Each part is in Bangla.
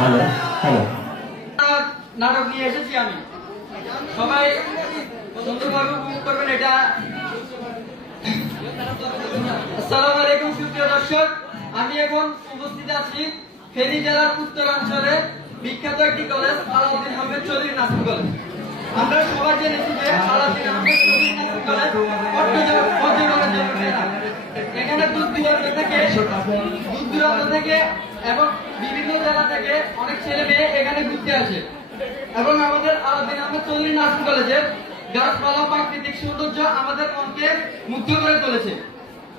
হ্যালো হ্যালো নাটক নিয়ে এসেছি আমি, সবাই সুন্দরভাবে উপভোগ করবেন এটা। আসসালামু আলাইকুম সুপ্রিয় দর্শক, আমি এখন উপস্থিত আছি ফেনী জেলার উত্তরাঞ্চলে বিখ্যাত একটি college Alauddin Ahmed Chowdhury nursing college. আমরা সবাই জেনেছি যে আলাউদ্দিন আহমেদ চৌধুরী নার্সিং কলেজ পর্যটনের জন্য ফেমাস। এখানে দূর দূরান্ত থেকে এবং বিভিন্ন জেলা থেকে অনেক ছেলে মেয়ে এখানে ঘুরতে আসে এবং আমাদের আলাউদ্দিন আহমেদ চৌধুরী নার্সিং কলেজের গাছপালা প্রাকৃতিক সৌন্দর্য আমাদের মনকে মুগ্ধ করে তুলেছে।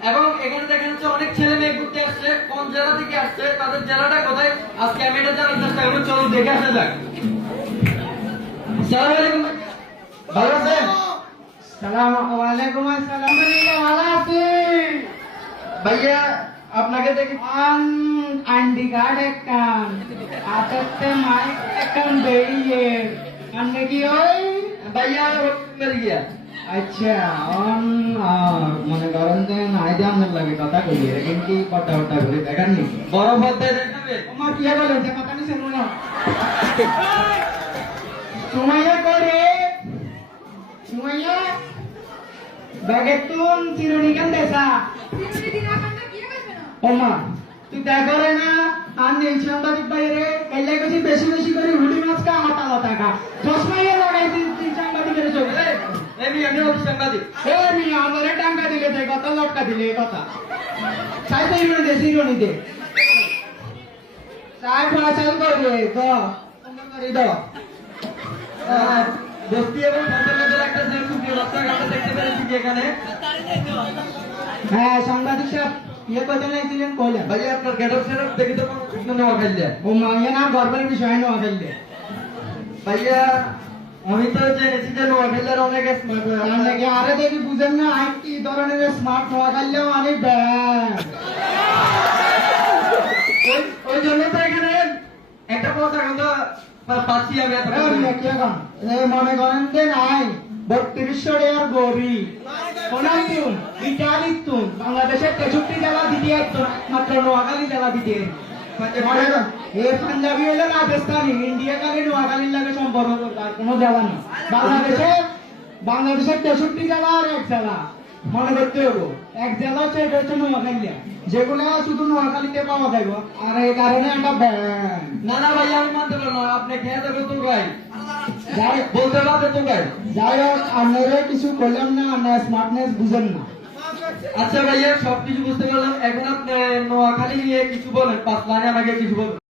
এবং এখানে দেখা যাচ্ছে অনেক ছেলে মেয়ে ঘুরতে আসছে, কোন জেলা থেকে আসছে, তাদের জেলাটা কোথায়, আজকে আমি এটা জানার চেষ্টা করবো। চলো দেখে আসা যাক। আসসালামু আলাইকুম, ভালো আছেন? ওয়ালাইকুম আসসালাম। ভালো আছি ভাইয়া, আপনাকে দেখি আন্ডি কার্ড একটা আতাতে মাইক একটা দেইয়ে আন্নে কি ওই ভাইয়া মেরে গিয়া। আচ্ছা মনে করেন যে নাই দিয়ে আমার লাগে কথা কই কিন্তু কথা কথা করে দেখাননি বড় পর্দায় দেখাবে। আমার কি বলে যে কথা নিছেন না সুমাইয়া করে সুমাইয়া বাগেতুন চিরুনি কেন দেসা ওমা তুই দেখ করে না আর নেই সাংবাদিক বাইরে কাইলে গেছি বেশি বেশি করে হুডি মাছ কা হাতা লতা কা চশমাইয়া লাগাই তিন সাংবাদিকের চলে আমি সাংবাদিক। এ মি আমারে টাঙ্গা দিলে তাই কথা লটকা দিলে এই কথা সাইতে ইরনি দে সিরনি দে সাই ফাসাল করবে তো সুন্দর করে দাও দোস্তি এবং ফটোগ্রাফার একটা যে সুপ্রিয় দর্শক, আমরা দেখতে পেরেছি যে এখানে হ্যাঁ সাংবাদিক সাহেব ইয়ে কথা লাগছিলেন কইলেন ভাইয়া আপনার গেটআপ সেটআপ দেখে তো কোনো নেওয়া খাইলে। ও মাইয়া না গর্বের বিষয় না খাইলে ভাইয়া আমি তো জেনেছি যে নোয়াখালীর অনেক স্মার্ট নাকি আরে দেখি বুঝেন না আই কি ধরনের স্মার্ট নোয়া খাইলেও অনেক ব্যাগ ওই জন্য তো এখানে একটা কথা কিন্তু পাচ্ছি আমি এত মনে করেন যে নাই 3200 টাকার গড়ি কোনাইতুন ইটালিতুন বাংলাদেশের 63 জেলা দিতে মাত্র নোয়াখালী জেলা দিতে মনে করেন এ পাঞ্জাবি হলো রাজস্থানী ইন্ডিয়া কালে নোয়াখালীর লাগে সম্পর্ক তার কোনো জেলা নেই বাংলাদেশের 63 জেলা আর এক জেলা মনে করতে হবে এক জেলা হচ্ছে এটা হচ্ছে নোয়াখালী যেগুলো শুধু নোয়াখালীতে পাওয়া যাবে আর এই কারণে একটা ব্যান না না ভাইয়া আমি মানতে পারবো না, আপনি খেয়ে দেবে তো ভাই বলতে পারবে তো ভাই। যাই হোক আপনারা কিছু করলাম না, আপনার স্মার্টনেস বুঝেন না। আচ্ছা ভাইয়া, সবকিছু বুঝতে পারলাম, এখন আপনি নোয়াখালী নিয়ে কিছু বলেন, 5 লাইনে আমাকে কিছু বলুন।